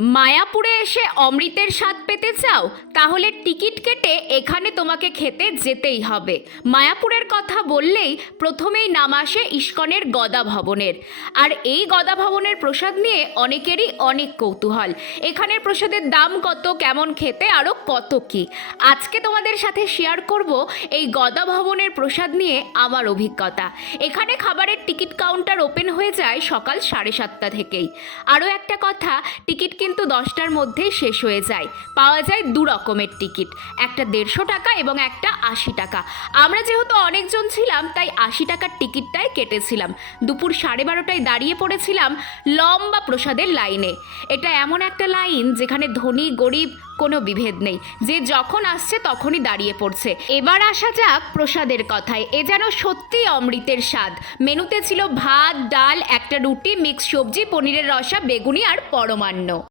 মায়াপুরে এসে অমৃতের স্বাদ পেতে চাও? তাহলে টিকিট কেটে এখানে তোমাকে খেতে যেতেই হবে। মায়াপুরের কথা বললেই প্রথমেই নাম আসে ইস্কনের গদা ভবনের। আর এই গদা ভবনের প্রসাদ নিয়ে অনেকেরই অনেক কৌতূহল। এখানের প্রসাদের দাম কত, কেমন খেতে, আরও কত কি। আজকে তোমাদের সাথে শেয়ার করব এই গদা ভবনের প্রসাদ নিয়ে আমার অভিজ্ঞতা। এখানে খাবারের টিকিট কাউন্টার ওপেন হয়ে যায় সকাল 7:30 থেকেই। আরও একটা কথা, টিকিট কিন্তু 10টার মধ্যেই শেষ হয়ে যায়। পাওয়া যায় দু রকমের টিকিট, একটা 150 টাকা এবং একটা 80 টাকা। আমরা যেহেতু অনেকজন ছিলাম তাই 80 টাকার টিকিটটাই কেটেছিলাম। দুপুর 12:30টায় দাঁড়িয়ে পড়েছিলাম লম্বা প্রসাদের লাইনে। এটা এমন একটা লাইন যেখানে ধনী গরিব কোনো বিভেদ নেই, যে যখন আসছে তখনই দাঁড়িয়ে পড়ছে। এবার আসা যাক প্রসাদের কথায়। এ যেন সত্যি অমৃতের স্বাদ। মেনুতে ছিল ভাত, ডাল, একটা রুটি, মিক্স সবজি, পনিরের রসা, বেগুনি আর পরমান্ন।